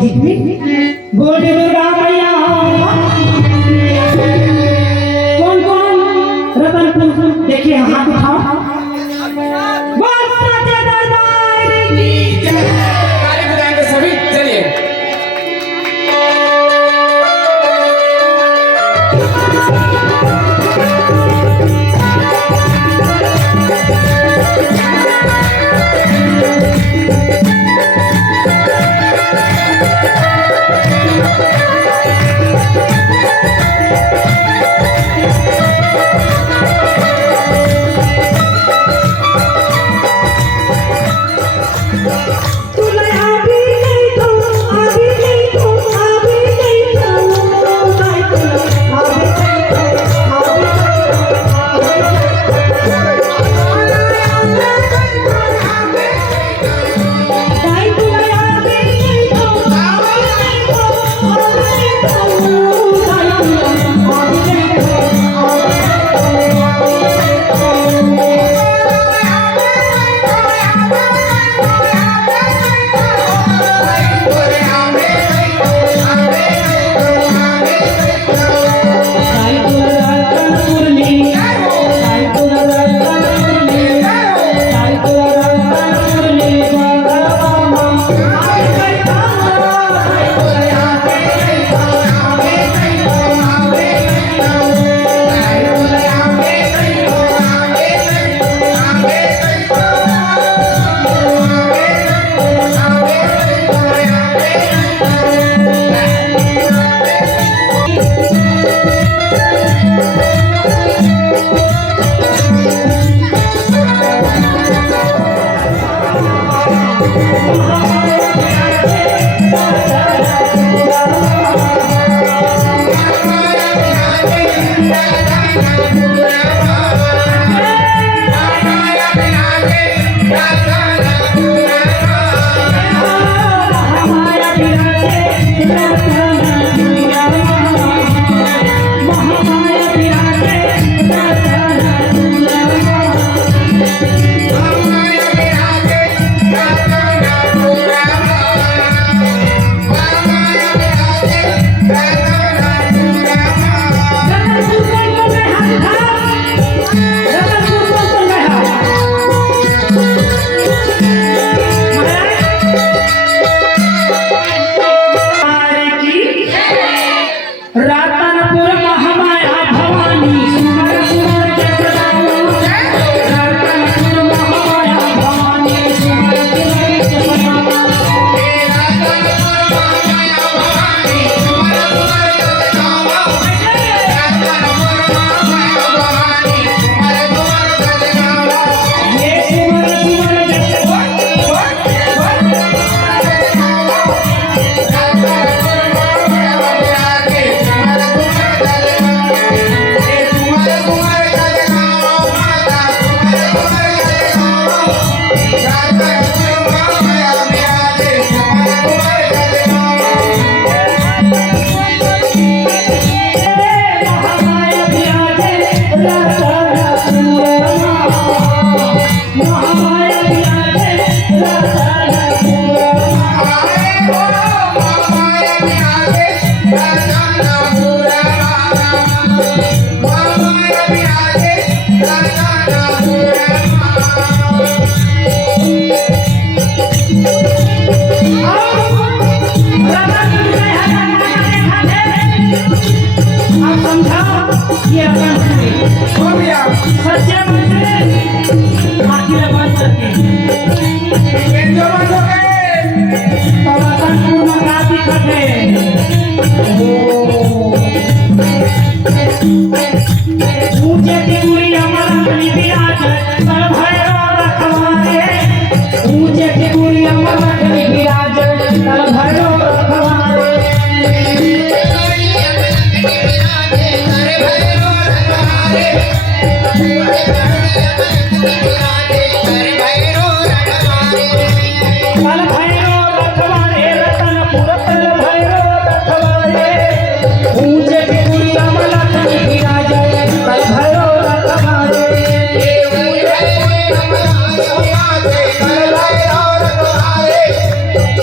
गीत में बोले दुर्गा मैया कौन कौन रतनपुर देखिए हाथ उठाओ सभी चलिए रतनपुर महामाया भवानी सुमर सुमर जगदम्बा रतनपुर महामाया भवानी सुमर सुमर जगदम्बा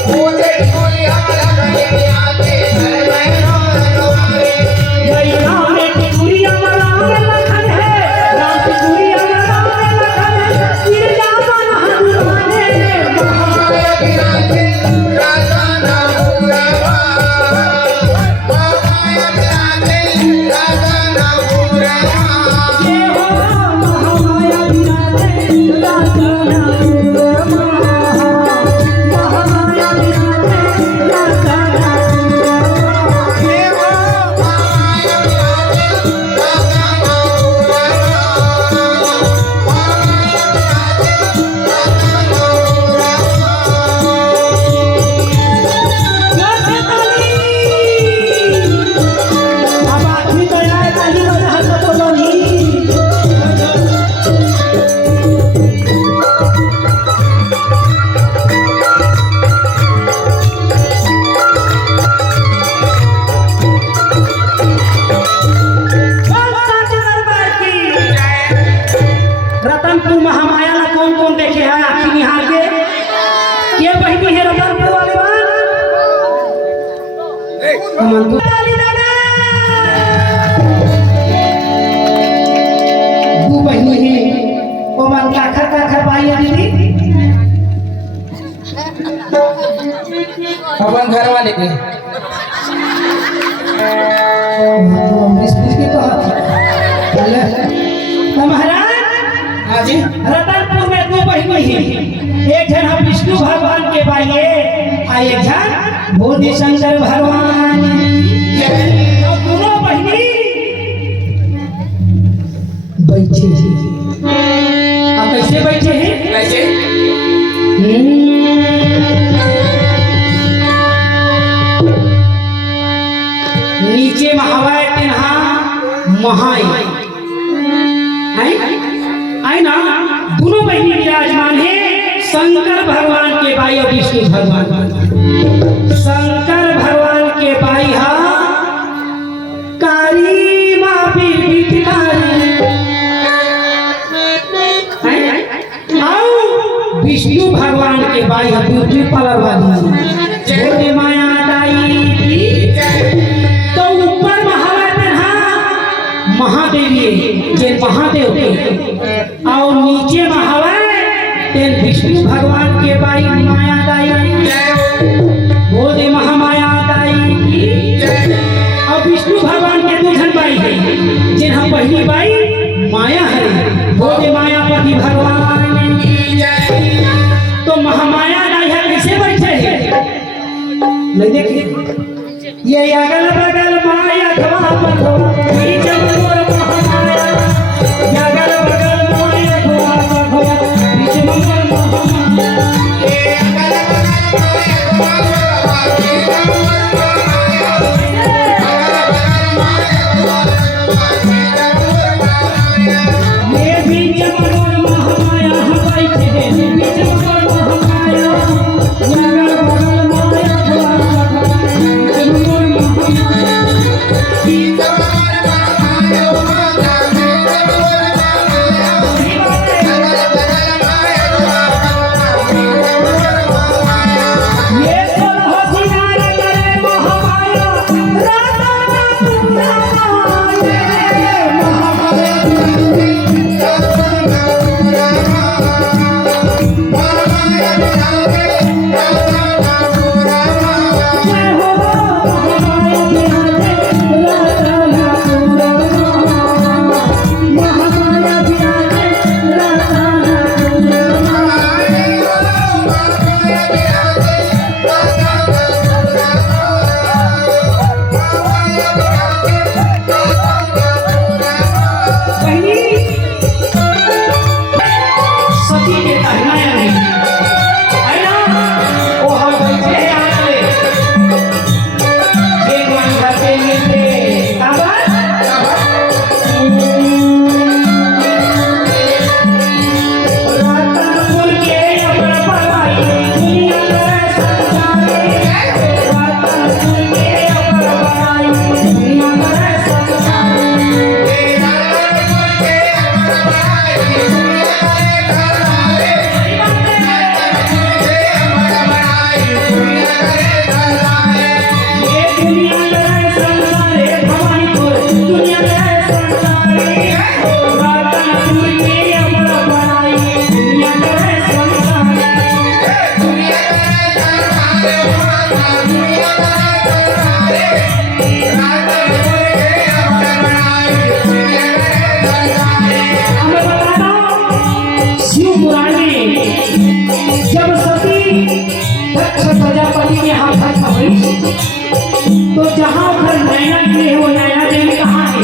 मुझे अमन तो दू बहनी है ओ मन काखर भाई दीदी अपन घर वाले के इसकी तो चले महाराज हाँ जी रतनपुर में दो बहनी है एक जन हम विष्णु भगवान के भाई आ एक जन बोधि शंकर भगवान और दोनों बहनी बैठे हैं आप कैसे बैठे हैं कैसे नीचे महावाय तिन्हा महाई आई ना दोनों बहनी विराजमान है शंकर भगवान के भाई और विष्णु भगवान शंकर भगवान के भाई हा कारी मापी बिटकारी आओ विष्णु भगवान के भाई हा ब्यूटी पार्लर वाली बोले माया दाई तो ऊपर महादेवी जे महादेव के और नीचे महावाय तेन विष्णु भगवान के बाई माया दाई बोले महामाया दाई और विष्णु भगवान के दूधन बाई है जिन हम पहली बाई माया है बोले मायापति भगवान तो महामाया दाई है कैसे बैठे है नहीं देखिए ये अगल बगल माया धवा पधवा बीच मोर महामाया अगल बगल माया धवा पधवा बीच मोर महामाया ये अगल बगल माया धवा पधवा ये बीच मोर महामाया हम बैठे हैं बीच मोर महामाया अगल बगल माया धवा प्रजापति के यहाँ घर था तो जहाँ घर नैना गिरे हो नैना देवी कहाँ है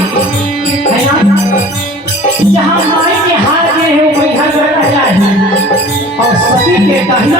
जहाँ माई के हाथ गिरे हो वही घर है और सती के कहना